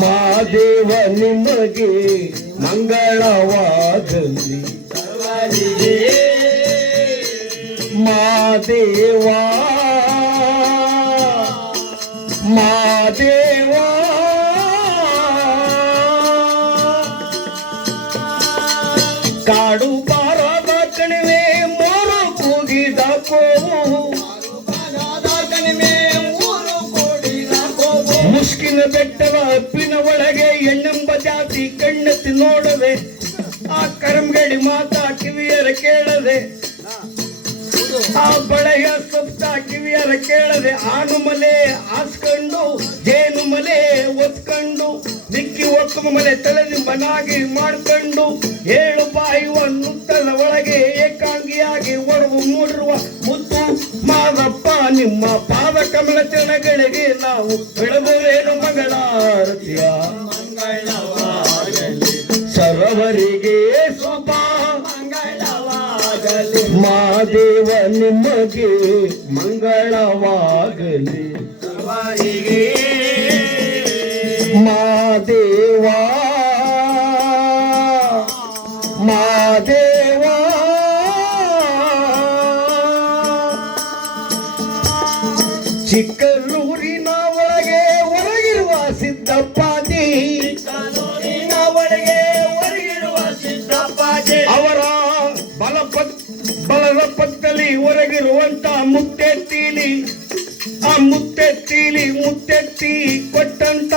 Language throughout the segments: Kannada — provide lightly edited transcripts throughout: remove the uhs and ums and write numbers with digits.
ಮಾದೇವ ನಿಮಗೆ ಮಂಗಳವಾಗಲಿ. ಮಾದೇವ ಮಾದೇವ ಕಾಡು ಬಾರದ ಕಣಿವೆ ಮೋರ ಕೂಗಿದ ಕೋವು, ಮುಷ್ಕಿನ ಬೆಟ್ಟದ ಅಪ್ಪಿನ ಒಳಗೆ ಹೆಣ್ಣೆಂಬ ಜಾತಿ ಕಣ್ಣೆತ್ತಿ ನೋಡದೆ, ಆ ಕರಂಗಡಿ ಮಾತಾ ಕಿವಿಯರ ಕೇಳದೆ, ಆ ಬಳೆಯ ಸಪ್ತ ಕಿವಿಯರ ಕೇಳದೆ, ಆನು ಮಲೆ ಹಾಸ್ಕೊಂಡು ಜೇನು ಮಲೆ ಒತ್ಕೊಂಡು ದಿಕ್ಕಿ ಒಕ್ಕಮ ಮಲೆ ತಲೆದಿಂಬನಾಗಿ ಮಾಡ್ಕೊಂಡು, ಏಳು ಬಾಯುವ ನುತ್ತದ ಒಳಗೆ ಏಕಾಂಗಿಯಾಗಿ ಒಡವು ಮೂಡಿರುವ ಮುತ್ತು ಮಾದಪ್ಪ ನಿಮ್ಮ ಪಾದ ಕಮಲ ಚರಣಗಳಿಗೆ ನಾವು ಬೆಳಗುವೇನು ಮಂಗಳಾರತಿಯ. ಸರ್ವರಿಗೆ ಶೋಭ ಮಂಗಳವಾಗಲಿ. ಮಾದೇವ ನಿಮಗೆ ಮಂಗಳವಾಗಲಿ. ಮಾದೇವ ಮಾದೇವ ಚಿಕ್ಕಲ್ಲೂರಿನ ಒಳಗೆ ಹೊರಗಿರುವ ಸಿದ್ದಪ್ಪಾಜಿ, ಅವರ ಬಲದ ಪಕ್ಕದಲ್ಲಿ ಹೊರಗಿರುವಂತ ಮುತ್ತೆತ್ತೀಲಿ, ಆ ಮುತ್ತೆತ್ತಿ ಕೊಟ್ಟಂತ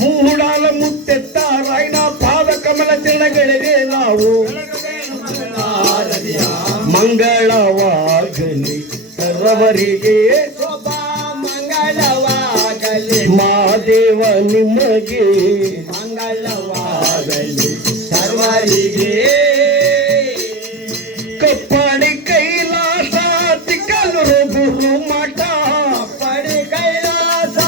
ಮೂಡಾಲ ಮುತ್ತೆತ್ತ ರಾಯನ ಪಾದ ಕಮಲ ಚರಣಗಳಿಗೆ ನಾವು ಮಂಗಳವಾಗಲಿ. ಸರ್ವರಿಗೆ ಮಂಗಳವಾಗಲಿ. ಮಾದೇವ ನಿಮಗೆ ಮಂಗಳವಾಗಲಿ. ಸರ್ವರಿಗೆ ಕಪ್ಪಡಿ ಕೈಲಾಸ ತಿಕ್ಕಲೂರು ಗುರು ಮಠ, ಕಪ್ಪಡಿ ಕೈಲಾಸ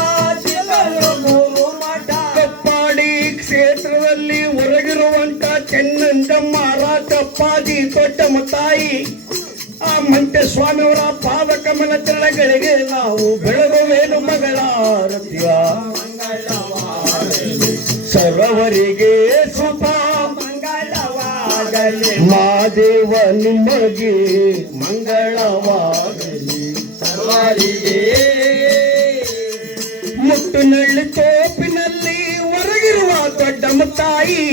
ತಿಕ್ಕಲೂರು ಗುರು ಮಠ, ಕಪ್ಪಡಿ ಕ್ಷೇತ್ರದಲ್ಲಿ ಹೊರಗಿರುವಂತ ಚೆನ್ನಂಜಮ್ಮ ರಾಜಪ್ಪಾಜಿ ದೊಡ್ಡಮ್ಮ ತಾಯಿ, ಆ ಮಂಟೆ ಸ್ವಾಮಿಯವರ ಪಾದ ಕಮಲ ಚರಣಗಳಿಗೆ ನಾವು ಬೆಳಗುವೇನು ಮಂಗಳಾರತಿಯ. ಸರ್ವರಿಗೆ ಶುಭ ಮಂಗಳವಾಗಲಿ. ಮಾದೇವ ನಿಮಗೆ ಮಂಗಳವಾಗಲಿ. ಸರ್ವರಿಗೆ ಮುಟ್ಟುನಳ್ಳಿ ತೋಪಿನಲ್ಲಿ ಹೊರಗಿರುವ ದೊಡ್ಡಮ್ಮ ತಾಯಿ,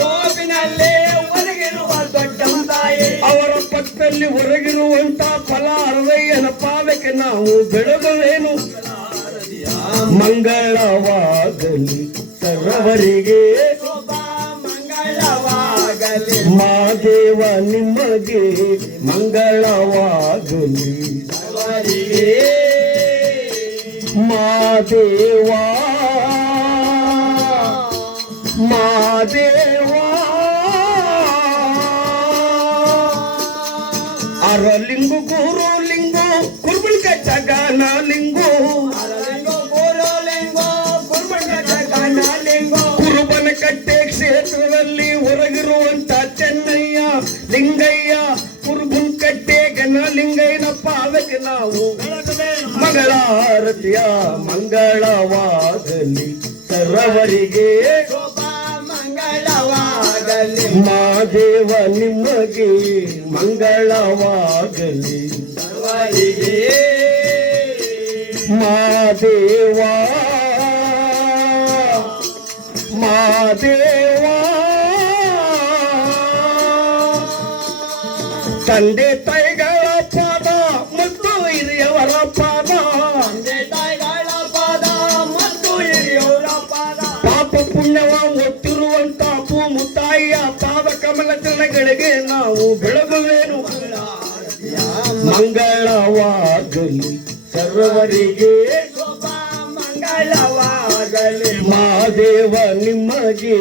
ತೋಪಿನಲ್ಲಿ ಹೊರಗಿರುವ ದೊಡ್ಡಮ್ಮ ತಾಯಿ, ಅವರ ಪಕ್ಕದಲ್ಲಿ ಹೊರಗಿರುವಂತ ಫಲಾರದಯ್ಯನ ಪಾದಕ್ಕೆ ನಾವು ಬೆಳಗುವೇನು ಮಂಗಳವಾಗಲಿ. ಸರ್ವರಿಗೆ ಮಂಗಳವಾಗಲಿ. ಮಾದೇವ ನಿಮಗೆ ಮಂಗಳವಾಗಲಿ. ಸರ್ವರಿಗೆ ಮಾದೇವ ಮಾದೇವ ಅರಲಿಂಗು ಗುರು ಲಿಂಗು ಕುರ್ಬುಲ್ಕ ಜಗನ ಲಿಂಗು, ಕುರುಬನ ಕಟ್ಟೆ ಕ್ಷೇತ್ರದಲ್ಲಿ ಹೊರಗಿರುವಂತ ಚೆನ್ನಯ್ಯ ಲಿಂಗಯ್ಯ ಕುರುಬನ್ ಕಟ್ಟೆ ಗನ ಲಿಂಗಯ್ಯನ ಪಾದಕ್ಕೆ ನಾವು ಮಂಗಳಾರತಿಯ ಮಂಗಳವಾಗಲಿ. ಸರ್ವರಿಗೆ ಮಂಗಳವಾಗಲಿ. ಮಾದೇವ ನಿಮಗೆ ಮಂಗಳವಾಗಲಿ. ಸರ್ವರಿಗೆ ಮಾದೇವ ಮಾದೇವ. ತಂದೆ ತಾಯಿಗಳ ಪಾದ ಮತ್ತು ಹಿರಿಯವರ ಪಾದ, ತಂದೆ ತಾಯಿಗಳ ಪಾದ ಮತ್ತು ಹಿರಿಯವರ ಪಾದ, ಪಾಪ ಪುಣ್ಯವ ಒತ್ತಿರುವಂತ ಭೂಮುತಾಯಿಯ ಪಾದ ಕಮಲ ಚರಣಗಳಿಗೆ ನಾವು ಬೆಳಗುವೇನು ಮಂಗಳವಾಗಲಿ. ಸರ್ವರಿಗೆ ಮಂಗಳವಾಗಲಿ. ಮಾದೇವ ನಿಮಗೆ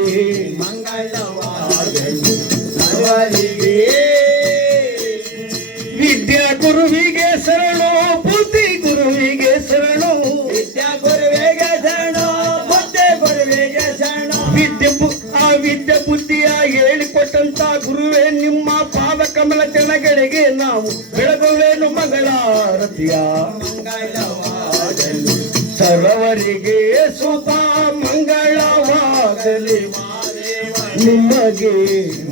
ಮಂಗಳವಾಗಲಿ. ಸರ್ವರಿಗೆ ವಿದ್ಯಾ ಗುರುವಿಗೆ ಶರಣು, ಬುದ್ಧಿ ಗುರುವಿಗೆ ಶರಣು, ವಿದ್ಯಾ ಗುರುವಿಗೆ ಶರಣು, ಬುದ್ಧಿ ಗುರುವಿಗೆ ಶರಣು. ವಿದ್ಯೆ ಬುದ್ಧಿಯ ಹೇಳಿಕೊಟ್ಟಂತ ಗುರುವೇ ನಿಮ್ಮ ಪಾದ ಕಮಲ ಚರಣಗಳಿಗೆ ನಾವು ಬೆಳಗುವೇನು ಮಂಗಳಾರತಿಯ. ಸರ್ವರಿಗೆ ಶುಭ ನಿಮಗೆ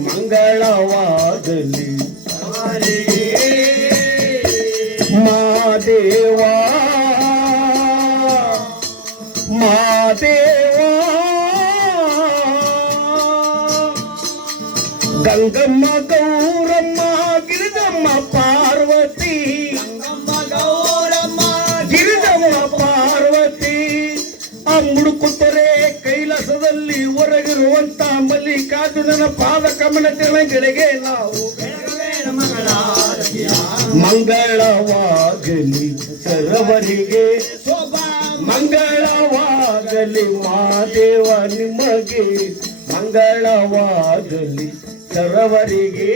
ಮಂಗಳವಾಗಲಿ ಮಾದೇವ ಮಾದೇವ ಗಂಗಮ್ಮ ಗೌರಮ್ಮ ಗಿರಿಜಮ್ಮ ಪಾರ್ವತಿ ಗಿರಿಜಮ್ಮ ಪಾರ್ವತಿ ಆ ಮುಡುಕುತ್ತರೆ ಕೈಲಾಸದಲ್ಲಿ ಹೊರಗಿರುವಂತ ಮಲ್ಲಿಕಾರ್ಜುನನ ಪಾದ ಕಮಲ ತಿಳಗಳಿಗೆ ನಾವು ಮಂಗಳವಾಗಲಿ ಸರ್ವರಿಗೆ ಮಂಗಳವಾಗಲಿ ಮಾದೇವ ನಿಮಗೆ ಮಂಗಳವಾಗಲಿ ಸರ್ವರಿಗೆ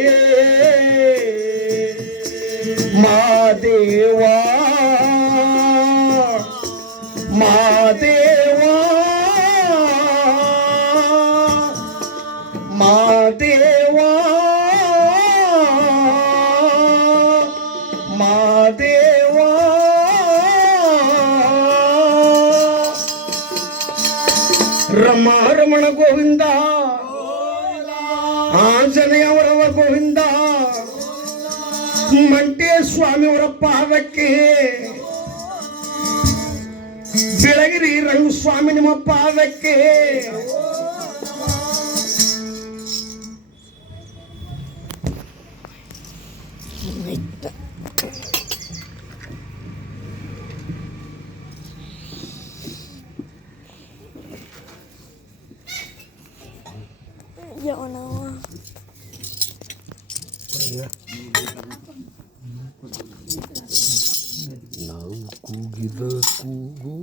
ಮಾದೇವ ಮಾದೇವ ಮಾದೇವ ಮಾದೇವ ರಮಣ ಗೋವಿಂದ ಆಂಜನೇಯವರವ ಗೋವಿಂದ ಮಂಟೇಶ ಸ್ವಾಮಿಯವರ ಪಾದಕ್ಕೆ ಬೆಳಗಿರಿ ರಂಗಸ್ವಾಮಿ ನಿಮ್ಮ ಪಾದಕ್ಕೆ ನಾವು ಕೂಗಿದ ಕೂಗು